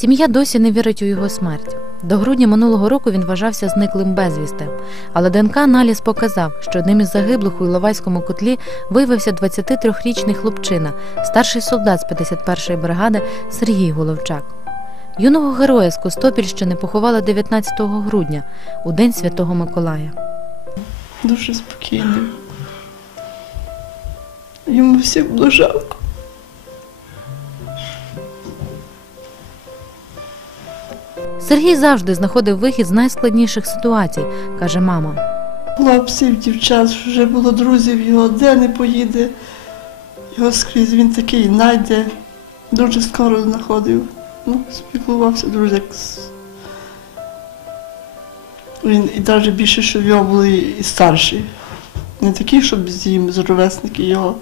Сім'я досі не вірить у його смерть. До грудня минулого року він вважався зниклим безвісти, але ДНК-аналіз показав, що одним із загиблих у Іловайському котлі виявився 23-річний хлопчина, старший солдат з 51-ї бригади Сергій Головчак. Юного героя з Костопільщини поховали 19 грудня, у день Святого Миколая. Дуже спокійний. Йому всім було жалко. Сергій завжди знаходив вихід з найскладніших ситуацій, каже мама. Хлопців, дівчат, вже було друзів його, де не поїде. Його скрізь він такий найде. Дуже скоро знаходив. Ну, спілкувався дуже. Він і навіть більше, що в його були і старші. Не такі, щоб з ним з ровесники його.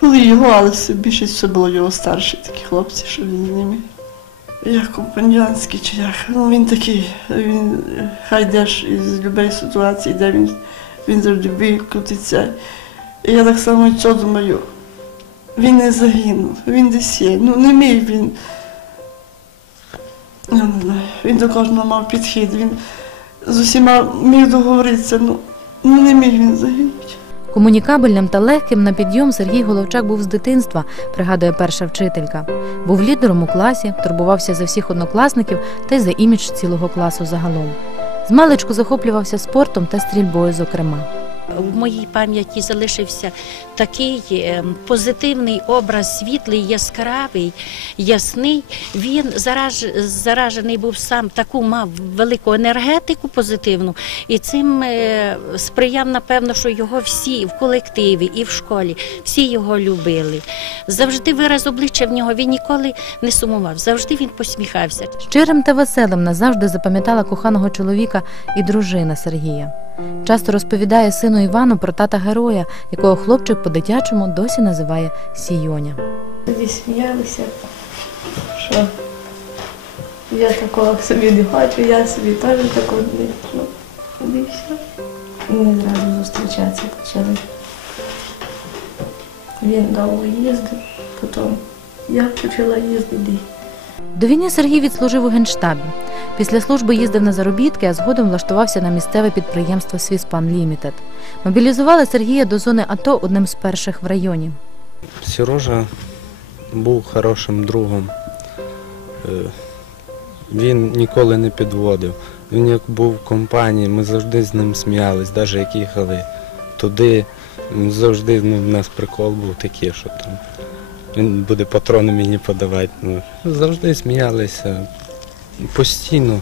Були його, але більшість все було його старші, такі хлопці, що він з ними. Як компаньянський чи як. Ну він такий, він хай йдеш із будь-якої ситуації, де він, він завжди викрутиться. І я так само що думаю. Він не загинув, він десь є. Ну не міг він. Я не знаю, він до кожного мав підхід, він з усіма міг договоритися, ну, ну не міг він загинути. Комунікабельним та легким на підйом Сергій Головчак був з дитинства, пригадує перша вчителька. Був лідером у класі, турбувався за всіх однокласників та й за імідж цілого класу загалом. Змалечку захоплювався спортом та стрільбою, зокрема. В моїй пам'яті залишився такий е, позитивний образ, світлий, яскравий, ясний. Він зараж, заражений був сам, таку мав велику енергетику позитивну, і цим е, сприяв, напевно, що його всі в колективі і в школі, всі його любили. Завжди вираз обличчя в нього він ніколи не сумував, завжди він посміхався. Щирим та веселим назавжди запам'ятала коханого чоловіка і дружина Сергія. Часто розповідає сину Івану про тата героя, якого хлопчик по-дитячому досі називає Сійоня. Тоді сміялися, що я такого собі не хочу, я собі теж такого не і все. І ми зразу зустрічатися почали. Він довго їздив, потім я почала їздити. До війни Сергій відслужив у генштабі. Після служби їздив на заробітки, а згодом влаштувався на місцеве підприємство Свіспан Лімітед. Мобілізували Сергія до зони АТО одним з перших в районі. Сережа був хорошим другом. Е, Він ніколи не підводив. Він як був в компанії, ми завжди з ним сміялись, навіть як їхали туди. Завжди ну, в нас прикол був такий, що там він буде патрони мені подавати. Ну, завжди сміялися. Постійно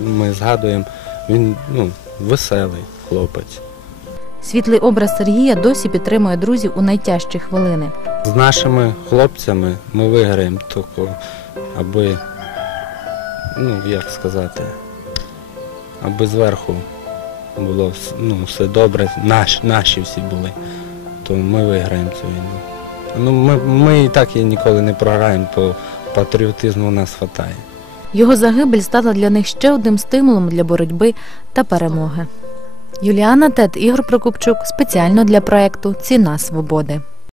ми згадуємо, він ну, веселий хлопець. Світлий образ Сергія досі підтримує друзів у найтяжчі хвилини. З нашими хлопцями ми виграємо тільки, аби, ну як сказати, аби зверху було ну, все добре, наш, наші всі були, то ми виграємо цю війну. Ну, ми, ми і так ніколи не програємо, то патріотизму у нас вистачає. Його загибель стала для них ще одним стимулом для боротьби та перемоги. Юліана Тет, Ігор Прокопчук спеціально для проекту Ціна свободи.